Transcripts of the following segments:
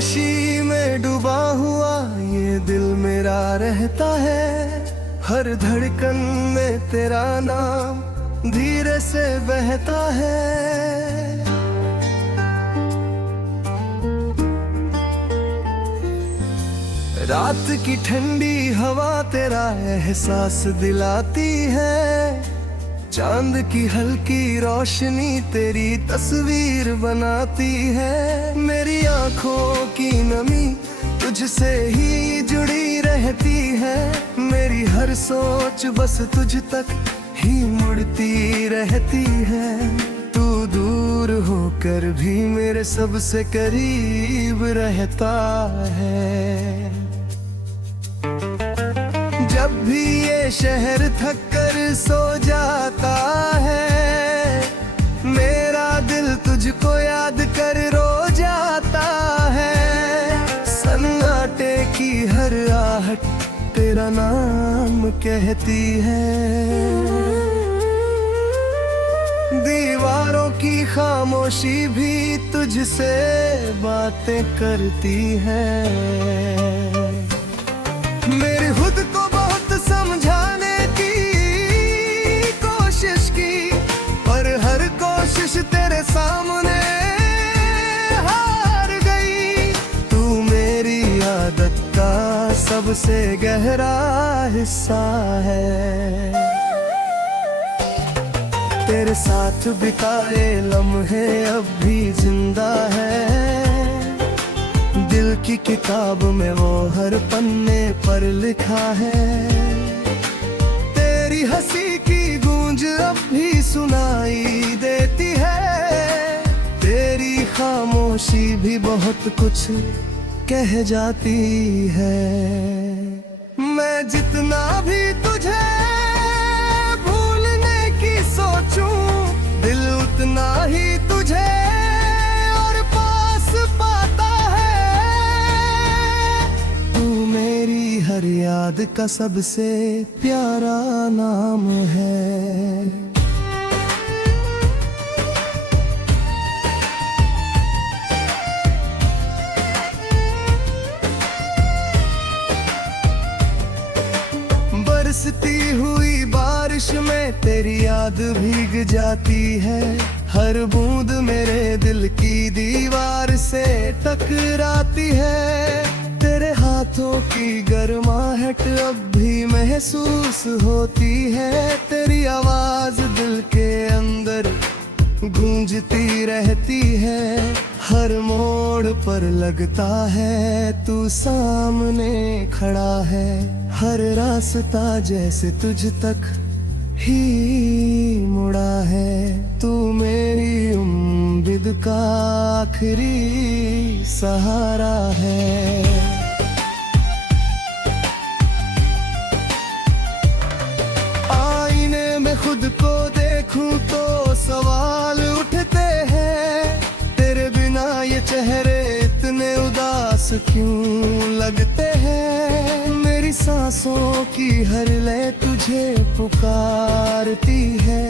खामोशी में डूबा हुआ ये दिल मेरा रहता है। हर धड़कन में तेरा नाम धीरे से बहता है। रात की ठंडी हवा तेरा एहसास दिलाती है। चांद की हल्की रोशनी तेरी तस्वीर बनाती है। मेरी आंखों की नमी तुझसे ही जुड़ी रहती है। मेरी हर सोच बस तुझ तक ही मुड़ती रहती है। तू दूर होकर भी मेरे सबसे करीब रहता है। जब भी ये शहर थक कर सो जाता है, मेरा दिल तुझको याद कर रो जाता है। सन्नाटे की हर आहट तेरा नाम कहती है। दीवारों की खामोशी भी तुझसे बातें करती है। मेरी खुद को बहुत समझाने की कोशिश की, पर हर कोशिश तेरे सामने हार गई। तू मेरी आदत का सबसे गहरा हिस्सा है। तेरे साथ बिताए लम्हे अब भी जिंदा है। दिल की किताब में वो हर पन्ने पर लिखा है। तेरी हंसी की गूंज अब भी सुनाई देती है। तेरी खामोशी भी बहुत कुछ कह जाती है। मैं जितना भी तुझे भूलने की सोचूं, दिल उतना ही तुझे और पास पाता है। तू मेरी हर याद का सबसे प्यारा नाम है। बरसती हुई बारिश में तेरी याद भीग जाती है। हर बूंद मेरे दिल की दीवार से टकराती है। तेरे हाथों की गर्माहट अब भी महसूस होती है। तेरी आवाज दिल के अंदर गूंजती रहती है। हर मोड़ पर लगता है तू सामने खड़ा है। हर रास्ता जैसे तुझ तक ही मुड़ा है। तू मेरी उम्मीद का आखिरी सहारा है। आईने में खुद को देखूं तो सवाल उठते हैं। तेरे बिना ये चेहरे इतने उदास क्यों लगते हैं। मेरी सांसों की हर लय तुझे पुकारती है।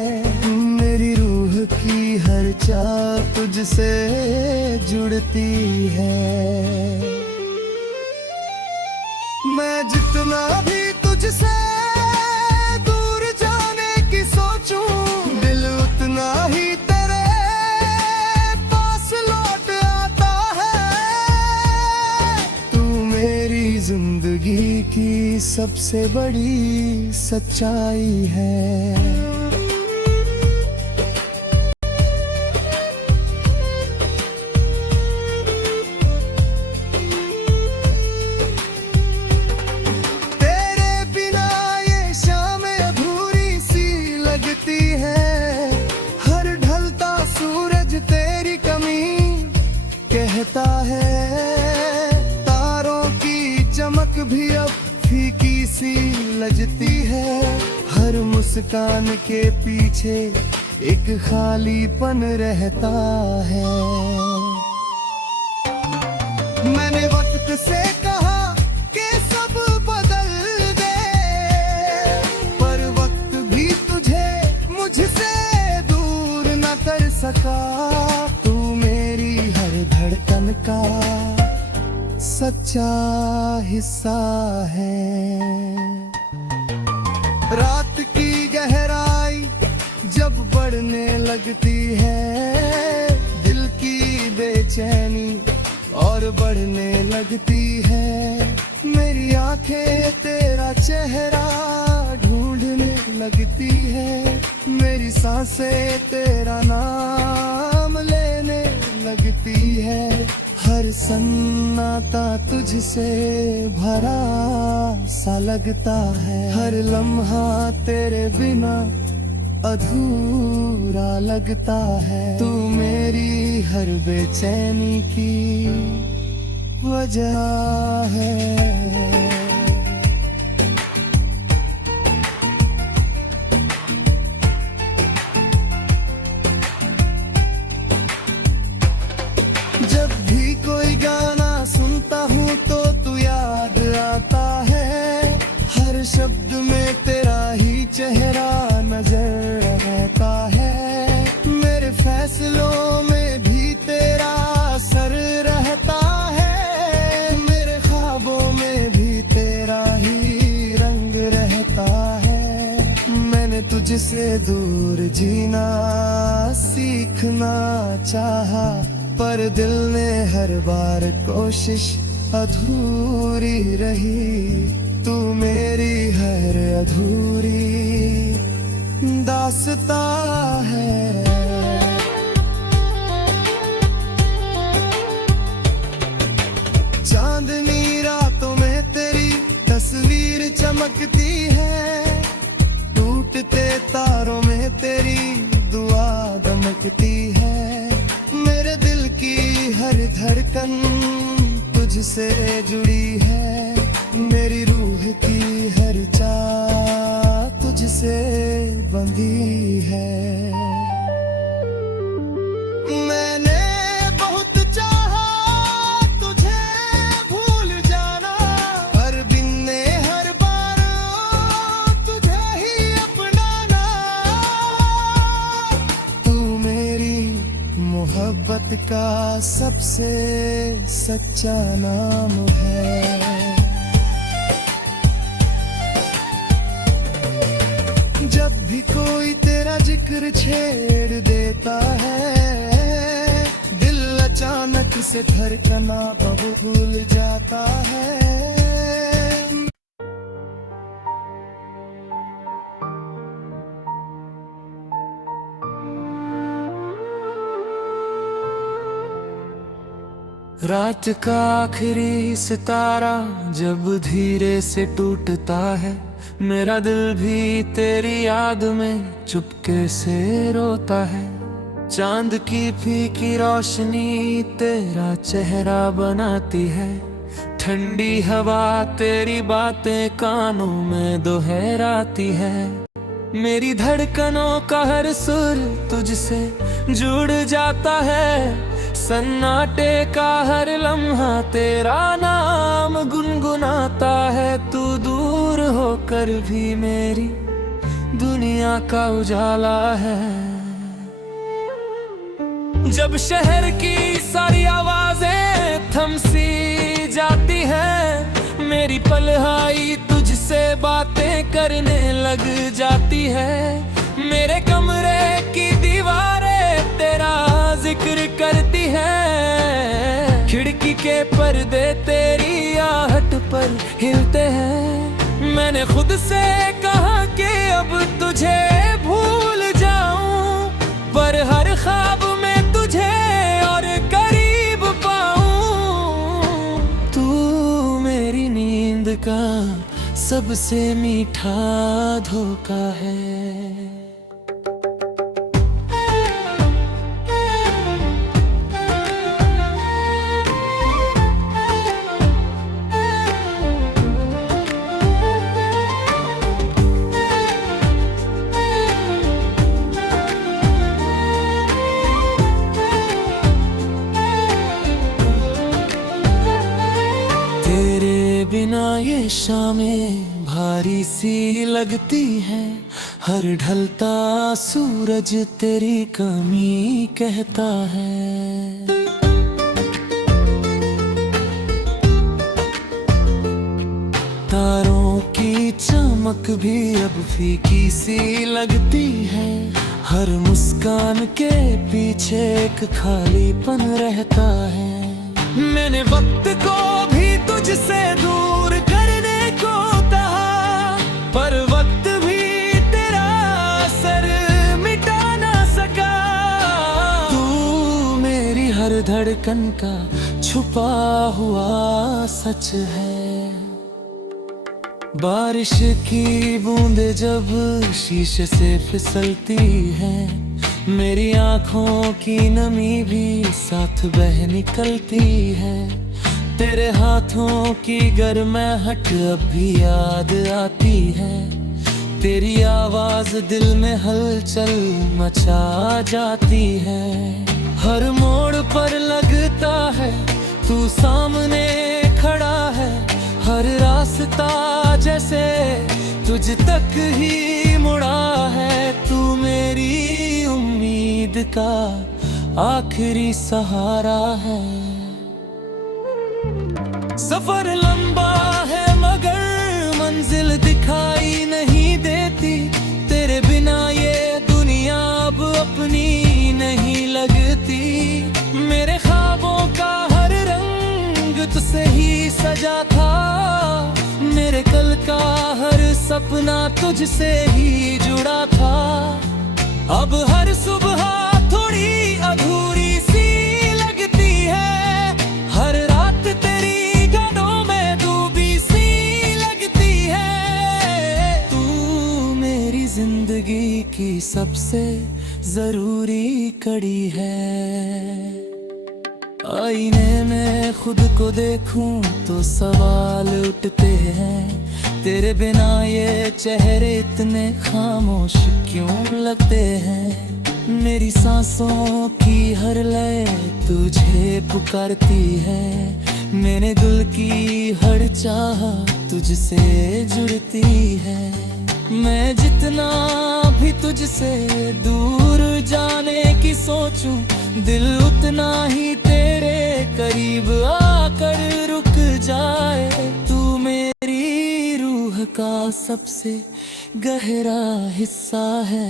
मेरी रूह की हर चाह तुझसे जुड़ती है। मैं जितना भी तुझसे दूर जाने की सोचूं, दिल उतना ही तेरे पास लौट आता है। तू मेरी जिंदगी की सबसे बड़ी सच्चाई है। कहता है तारों की चमक भी अब फीकी सी लगती है। हर मुस्कान के पीछे एक खालीपन रहता है। मैंने वक्त से कहा कि सब बदल दे, पर वक्त भी तुझे मुझसे दूर न कर सका। तू मेरी हर धड़कन का सच्चा हिस्सा है। रात की गहराई जब बढ़ने लगती है, दिल की बेचैनी और बढ़ने लगती है। मेरी आंखें तेरा चेहरा ढूंढने लगती है, मेरी सांसें तेरा नाम लेने लगती है। हर सन्नाटा तुझसे भरा सा लगता है, हर लम्हा तेरे बिना अधूरा लगता है। तू मेरी हर बेचैनी की वजह है। जब भी कोई गाना सुनता हूँ तो तू याद आता है, हर शब्द में तेरा ही चेहरा नजर रहता है। मेरे फैसलों में भी तेरा असर रहता है, मेरे ख्वाबों में भी तेरा ही रंग रहता है। मैंने तुझसे दूर जीना सीखना चाहा, पर दिल ने हर बार कोशिश अधूरी रही। तू मेरी हर अधूरी दास्तां है। चांदनी रातों में तेरी तस्वीर चमकती है, टूटते तारों में तेरी दुआ दमकती है। मेरे दिल की हर धड़कन तुझसे जुड़ी है, मेरी रूह की हर चाह तुझसे बंधी है। मैंने बहुत चाहा तुझे भूल जाना, हर दिन ने हर बार तुझे ही अपनाना। तू मेरी मोहब्बत का सबसे सच्चा नाम है। जब भी कोई तेरा जिक्र छेड़ देता है, दिल अचानक से धड़कना भूल जाता है। रात का आखिरी सितारा जब धीरे से टूटता है, मेरा दिल भी तेरी याद में चुपके से रोता है। चांद की फीकी रोशनी तेरा चेहरा बनाती है, ठंडी हवा तेरी बातें कानों में दोहराती है। मेरी धड़कनों का हर सुर तुझसे जुड़ जाता है, सन्नाटे का हर लम्हा तेरा नाम गुनगुनाता है। तू दूर होकर भी मेरी दुनिया का उजाला है। जब शहर की सारी आवाजें थम सी जाती हैं, मेरी पलहाई तुझसे बातें करने लग जाती है। मेरे कमरे की दीवारें तेरा जिक्र करती है, खिड़की के पर्दे तेरी आहट पर हिलते हैं। मैंने खुद से कहा कि अब तुझे भूल जाऊं, पर हर ख्वाब में तुझे और करीब पाऊं। तू मेरी नींद का सबसे मीठा धोखा है। बिना ये शामें भारी सी लगती हैं, हर ढलता सूरज तेरी कमी कहता है। चमक भी अब फीकी सी लगती है। हर मुस्कान के पीछे एक खालीपन रहता है। मैंने वक्त को भी तुझसे दूर करने को कहा, पर वक्त भी तेरा असर मिटा ना सका। तू मेरी हर धड़कन का छुपा हुआ सच है। बारिश की बूंदें जब शीशे से फिसलती है, मेरी आँखों की नमी भी साथ बह निकलती है। तेरे हाथों की गर्माहट अब भी याद आती है। तेरी आवाज दिल में हलचल मचा जाती है। हर मोड़ पर लगता है तू सामने खड़ा है। हर रास्ता जैसे तुझ तक ही मुड़ा है। तू मेरी उम्मीद का आखिरी सहारा है। सफर लंबा है मगर मंजिल दिखाई नहीं देती। तेरे बिना ये दुनिया अब अपनी नहीं लगती। मेरे ख्वाबों का हर रंग तुझसे ही सजा था। मेरे कल का हर सपना तुझसे ही जुड़ा था। अब हर सुबह थोड़ी अधूरी सी लगती है। हर रात तेरी यादों में डूबी सी लगती है। तू मेरी जिंदगी की सबसे जरूरी कड़ी है। आईने में खुद को देखूं तो सवाल उठते हैं। तेरे बिना ये चेहरे इतने खामोश क्यों लगते हैं। मेरी सांसों की हर लय तुझे पुकारती है। मेरे दिल की हर चाह तुझसे जुड़ती है। मैं जितना भी तुझसे दूर जाने की सोचूं, दिल उतना ही तेरे करीब आकर रुक जाए। तू मेरी रूह का सबसे गहरा हिस्सा है।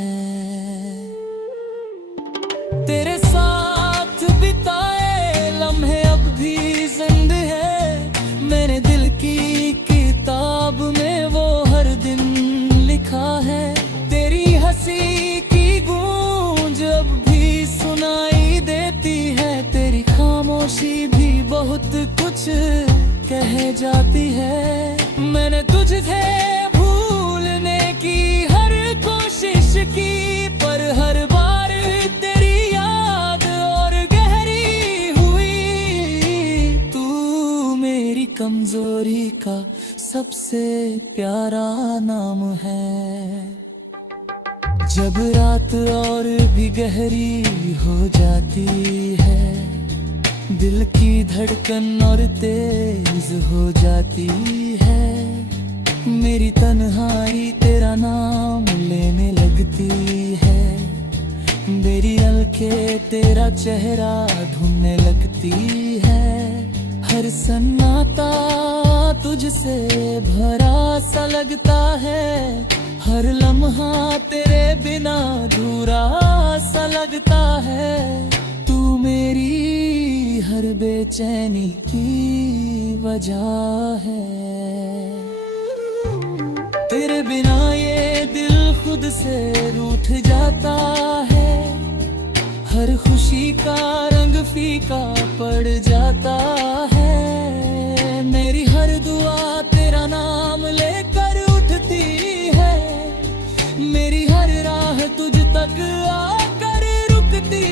तेरे साथ बिताए लम्हे अब भी जिंदा है। मैंने दिल की किताब में वो हर दिन लिखा है। तेरी हंसी की गूंज अब भी सुनाई देती है। तेरी खामोशी भी बहुत कुछ कह जाती है। मैंने तुझे भूलने की हर कोशिश की, पर हर बार तेरी याद और गहरी हुई। तू मेरी कमजोरी का सबसे प्यारा नाम है। जब रात और भी गहरी हो जाती है, दिल की धड़कन और तेज हो जाती है। मेरी तन्हाई तेरा नाम लेने लगती है। मेरी अलके तेरा चेहरा ढूंढने लगती है। हर सन्नाटा तुझसे भरा सा लगता है। हर लम्हा तेरे बिना अधूरा सा लगता है। तू मेरी हर बेचैनी की वजह है। तेरे बिना ये दिल खुद से रूठ जाता है। हर खुशी का रंग फीका पड़ जाता है। मेरी हर दुआ तेरा नाम लेकर उठती है। मेरी हर राह तुझ तक आकर रुकती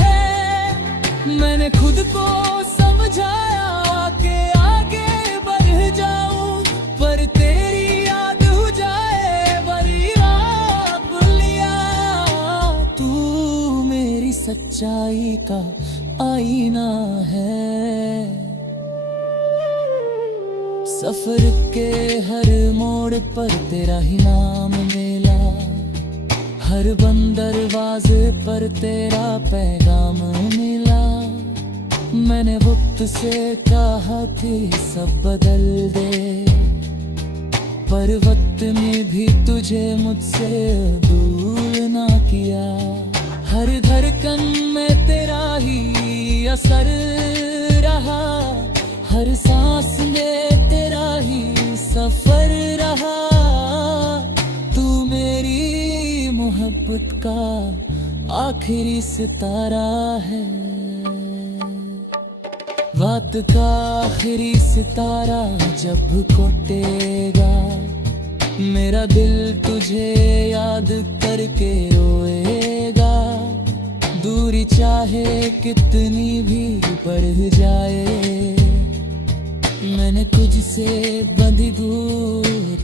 है। मैंने खुद को समझाया कि आगे बढ़ जाऊं, पर तेरी याद हो जाए बड़ी राह भूल लिया। तू मेरी सच्चाई का आईना है। सफर के हर मोड़ पर तेरा ही नाम मिला। हर बंद दरवाजे पर तेरा पैगाम मिला। मैंने वक्त से कहा थी सब बदल दे, पर वक्त ने भी तुझे मुझसे दूर ना किया। हर धड़कन में तेरा ही असर रहा, हर सांस में तेरा ही सफर रहा। तू मेरी मोहब्बत का आखिरी सितारा है, रात का आखिरी सितारा जब कोटेगा, मेरा दिल तुझे याद करके रोएगा। दूरी चाहे कितनी भी बढ़ जाए, मैंने तुझसे बंधी दूर।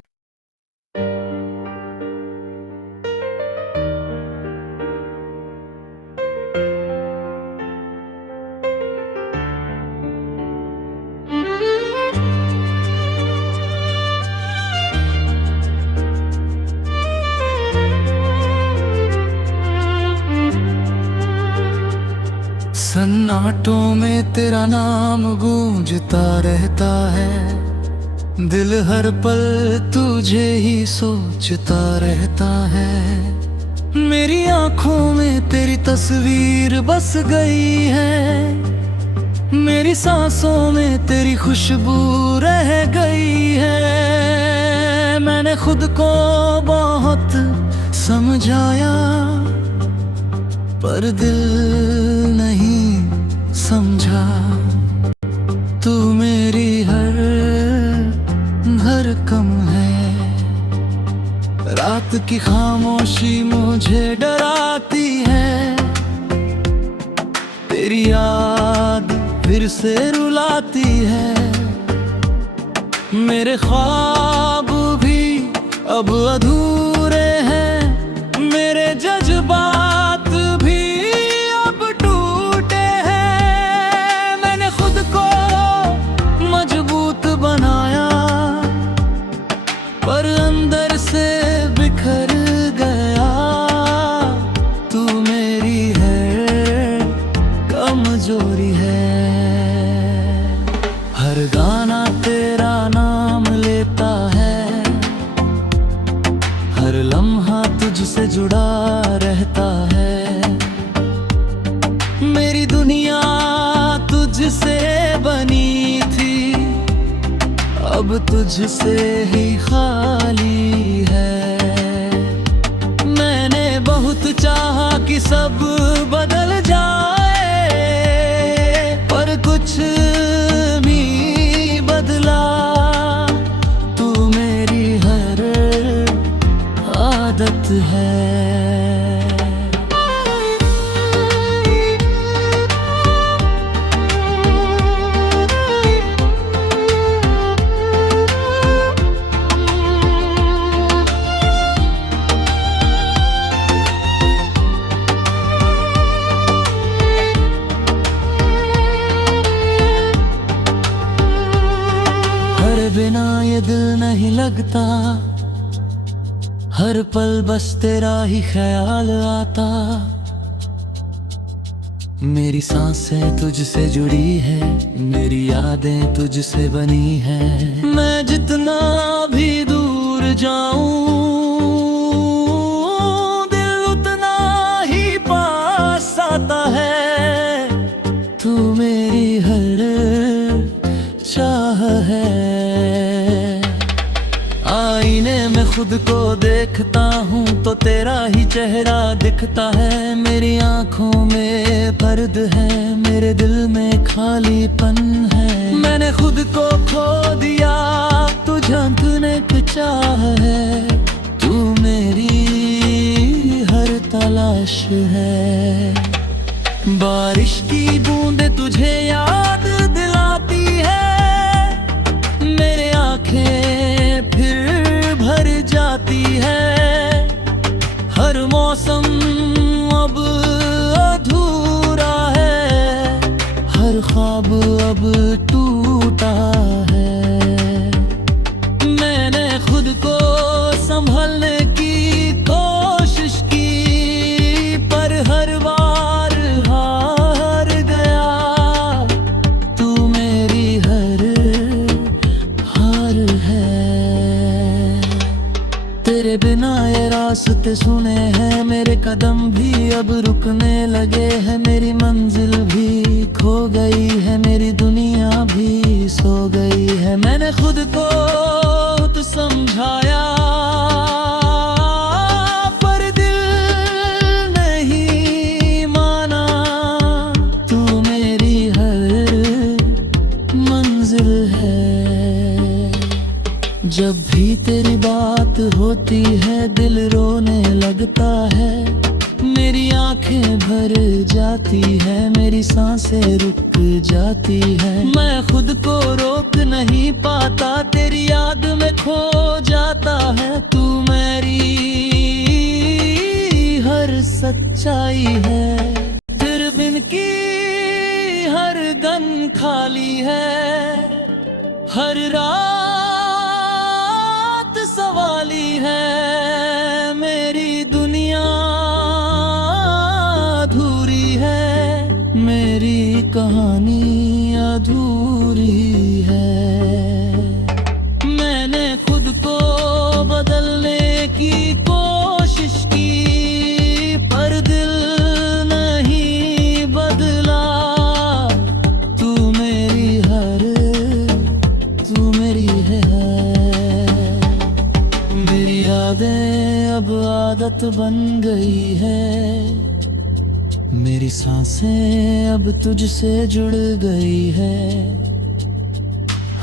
सन्नाटों में तेरा नाम गूंजता रहता है, दिल हर पल तुझे ही सोचता रहता है। मेरी आंखों में तेरी तस्वीर बस गई है, मेरी सांसों में तेरी खुशबू रह गई है। मैंने खुद को बहुत समझाया, पर दिल नहीं समझा। तू मेरी हर धड़कन है, रात की खामोशी मुझे डराती है। तेरी याद फिर से रुलाती है, मेरे ख्वाब भी अब अधूरे हैं। मेरे जज्बात भी अब टूटे हैं। मैंने खुद को मजबूत बनाया, पर अंदर से बिखर गया। तू मेरी है कमजोरी है, हर गाना तेरा नाम लेता है, हर लम्हा तुझसे जुड़ा रहता है। मेरी दुनिया तुझसे बनी थी, अब तुझसे ही खाली है। मैंने बहुत चाहा कि सब बदल जाए, पर कुछ भी बदला। तू मेरी हर आदत है। बिना ये दिल नहीं लगता, हर पल बस तेरा ही ख्याल आता। मेरी सांसें तुझसे जुड़ी है, मेरी यादें तुझसे बनी है। मैं जितना भी दूर जाऊं, दिल उतना ही पास आता है। तू मेरी हर चाह है। आईने में खुद को देखता हूँ तो तेरा ही चेहरा दिखता है। मेरी आंखों में पर्द है, मेरे दिल में खालीपन है। मैंने खुद को खो दिया, तू झांकने की चाह है। तू मेरी हर तलाश है। बारिश की बूंदे तुझे याद दिलाती है, मेरे आंखें फिर भर जाती है। हर मौसम अब अधूरा है, हर ख्वाब अब टूटा है। मैंने खुद को संभलने की कोशिश की, पर हर बार हार गया। बातें सुने हैं मेरे कदम भी अब रुकने लगे हैं, मेरी मंजिल भी खो गई है, मेरी दुनिया भी सो गई है। मैंने खुद को तो समझाया पर दिल नहीं माना, तू मेरी हर मंजिल है। जब भी तेरी बात होती है दिल रोने लगता है, मेरी आंखें भर जाती है, मेरी सांसें रुक जाती है। मैं खुद को रोक नहीं पाता, तेरी याद में खो जाता है, तू मेरी हर सच्चाई है। तेरे बिन की हर गन खाली है, हर रात सवाली है, मेरी दुनिया अधूरी है, मेरी कहानी अधूरी है। मैंने खुद को बदलने की कोशिश की पर दिल नहीं बदला, तू मेरी है। मेरी यादें अब आदत बन गई है, मेरी सांसें अब तुझसे जुड़ गई है।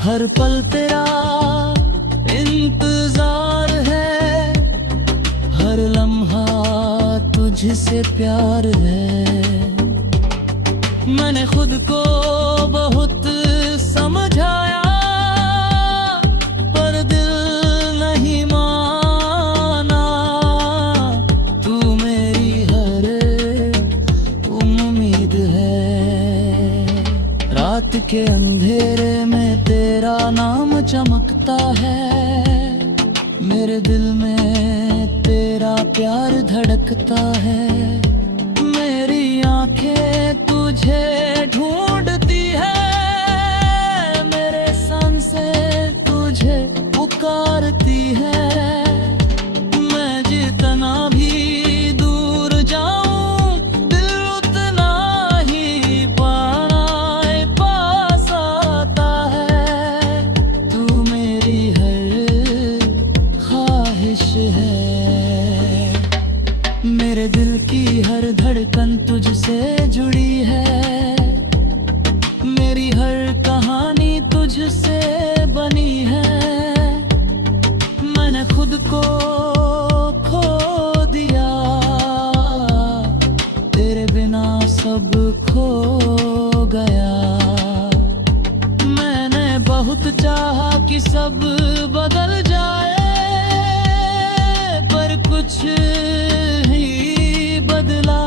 हर पल तेरा इंतजार है, हर लम्हा तुझसे प्यार है। मैंने खुद को बहुत समझाया पर दिल नहीं माना, तू मेरी हर उम्मीद है। रात के अंधेरे में तेरा नाम चमकता है, मेरे दिल में तेरा प्यार धड़कता है। मेरी आंखें तुझे ढूंढती है, मेरे सांसें तुझे पुकारती है। मैं जितना भी दूर जाऊं दिल उतना ही पास आता है, तू मेरी हर ख्वाहिश है। मेरे दिल की हर धड़कन तुझसे जुड़ी है, मेरी हर कहानी तुझसे बनी है। मैंने खुद को खो दिया, तेरे बिना सब खो गया। मैंने बहुत चाहा कि सब बदल जाए पर कुछ ही बदला,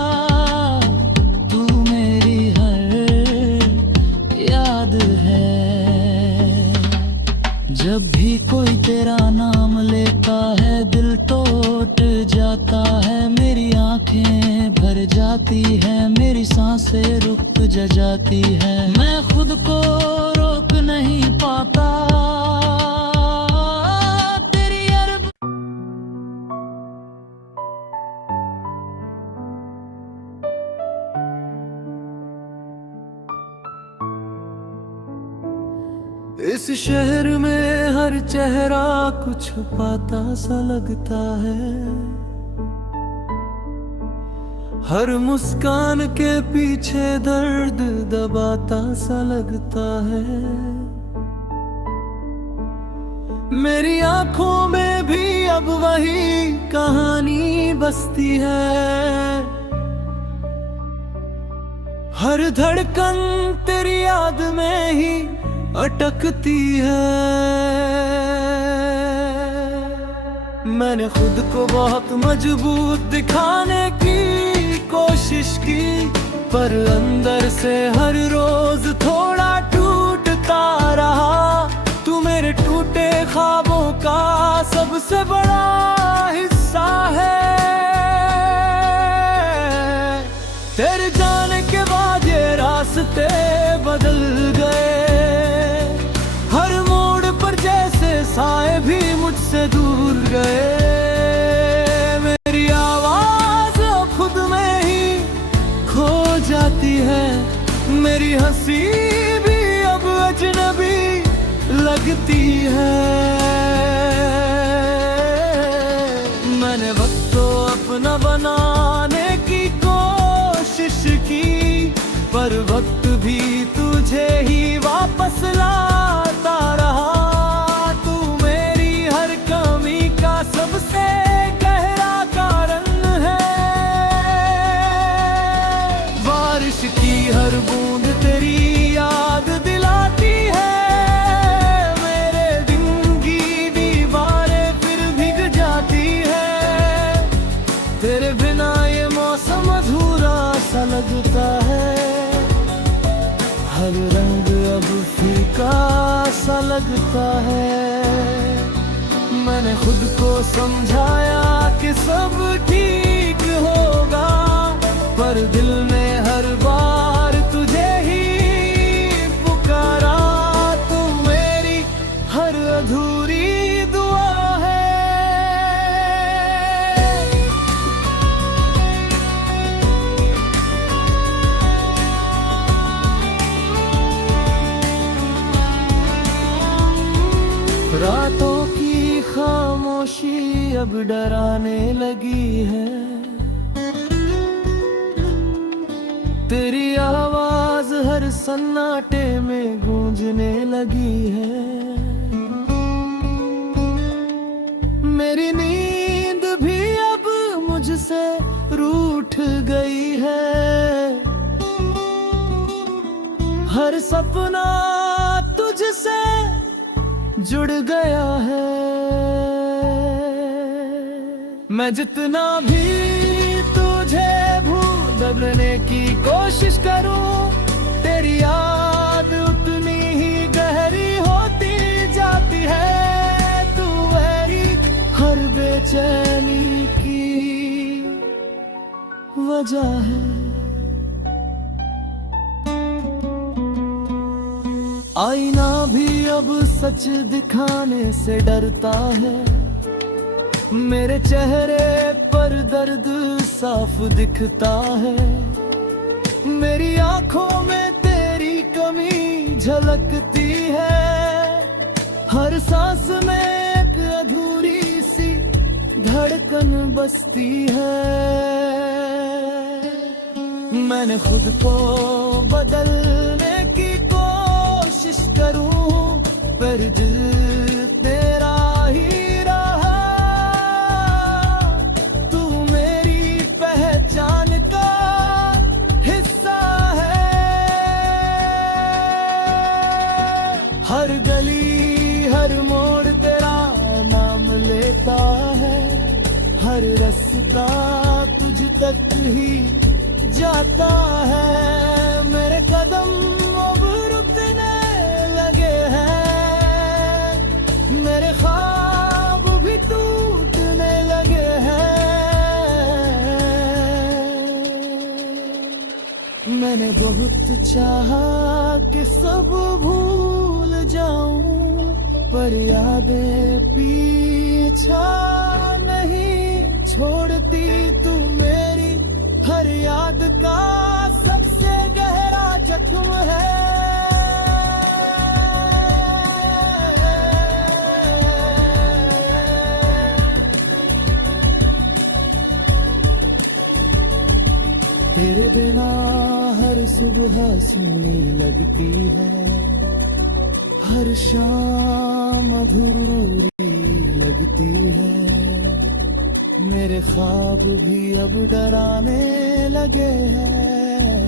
तू मेरी हर याद है। जब भी कोई तेरा नाम लेता है दिल टूट जाता है, मेरी आंखें भर जाती है, मेरी सांसें रुक जाती है। मैं खुद को रोक नहीं पाता, तेरी अरब इस शहर में हर चेहरा कुछ पाता सा लगता है, हर मुस्कान के पीछे दर्द दबाता सा लगता है। मेरी आंखों में भी अब वही कहानी बसती है, हर धड़कन तेरी याद में ही अटकती है। मैंने खुद को बहुत मजबूत दिखाने की कोशिश की, पर अंदर से हर रोज थोड़ा टूटता रहा। तू मेरे टूटे ख्वाबों का सबसे बड़ा हिस्सा है। तेरे जाने के बाद ये रास्ते बदल गए, हर मोड़ पर जैसे साए भी मुझसे दूर गए। मेरी हंसी भी अब अजनबी लगती है। मैंने वक्त को अपना बनाने की कोशिश की, पर वक्त भी तुझे ही वापस लाता रहा। तू मेरी हर कमी का सबसे गहरा कारण है। बारिश की हर बूंद तेरी याद दिलाती है। मेरे दिन की दीवारें फिर भीग जाती है। तेरे बिना ये मौसम अधूरा सा लगता है। हर रंग अब फीका सा लगता है। मैंने खुद को समझाया कि सब ठीक होगा, पर दिल ने हर बार तुझे ही पुकारा। तू मेरी हर अधूरी दुआ है। रातों की खामोशी अब डराने लगी है। तेरी आवाज हर सन्नाटे में गूंजने लगी है। मेरी नींद भी अब मुझसे रूठ गई है। हर सपना तुझसे जुड़ गया है। मैं जितना भी तुझे भूलने की कोशिश करूं, तेरी याद उतनी ही गहरी होती जाती है। तू मेरी हर बेचैनी की वजह है। आईना भी अब सच दिखाने से डरता है। मेरे चेहरे पर दर्द साफ दिखता है। मेरी आंखों में तेरी कमी झलकती है। हर सांस में एक अधूरी सी धड़कन बसती है। मैंने खुद को बदलने की कोशिश करूं, पर दिल तेरा ही रहा। तू मेरी पहचान का हिस्सा है। हर गली हर मोड़ तेरा नाम लेता है। हर रास्ता तुझ तक ही जाता है। मेरे कदम अब रुकने लगे हैं। मेरे ख्वाब भी टूटने लगे हैं। मैंने बहुत चाहा कि सब भूल जाऊं, पर यादें पीछा नहीं छोड़ती। तू मेरी हर याद का सबसे गहरा जख्म है। तेरे बिना हर सुबह सुनी लगती है। हर शाम अधूरी लगती है। मेरे ख्वाब भी अब डराने लगे हैं।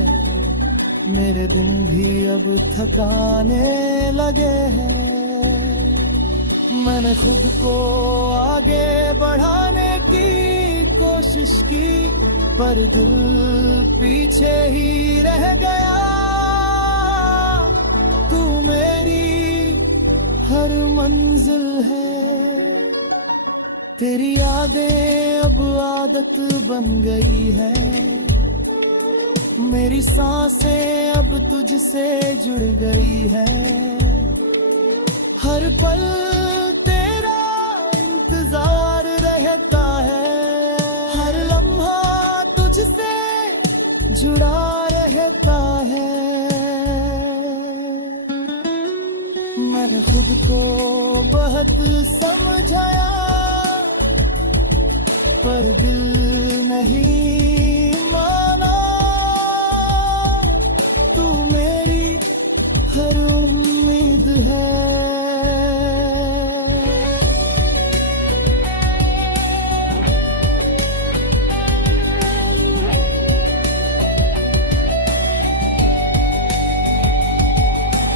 मेरे दिन भी अब थकाने लगे हैं। मैंने खुद को आगे बढ़ाने की कोशिश की, पर दिल पीछे ही रह गया। तू मेरी हर मंजिल है। तेरी यादें अब आदत बन गई है। मेरी सांसें अब तुझसे जुड़ गई है। हर पल तेरा इंतजार रहता है। हर लम्हा तुझसे जुड़ा रहता है। मैंने खुद को बहुत समझाया, पर दिल नहीं माना। तू मेरी हर उम्मीद है।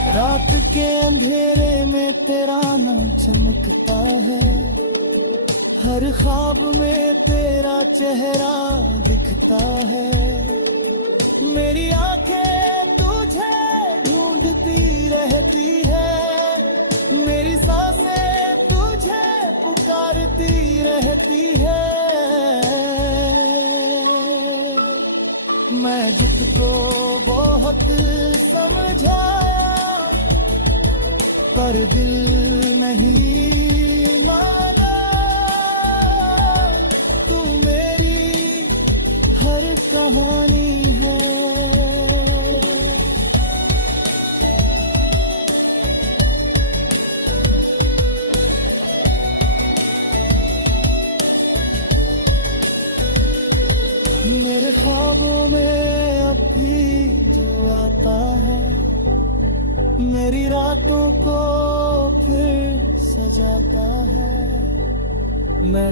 रात के अंधेरे में तेरा नाम चमकता है, हर ख्वाब में तेरा चेहरा दिखता है। मेरी आंखें तुझे ढूंढती रहती है, मेरी सांसें तुझे पुकारती रहती है। मैं जिसको बहुत समझाया, पर दिल नहीं माना। तू मेरी हर कहानी है। मेरे ख्वाबों में अब भी तू आता है, मेरी रातों को फिर सजाता है। मैं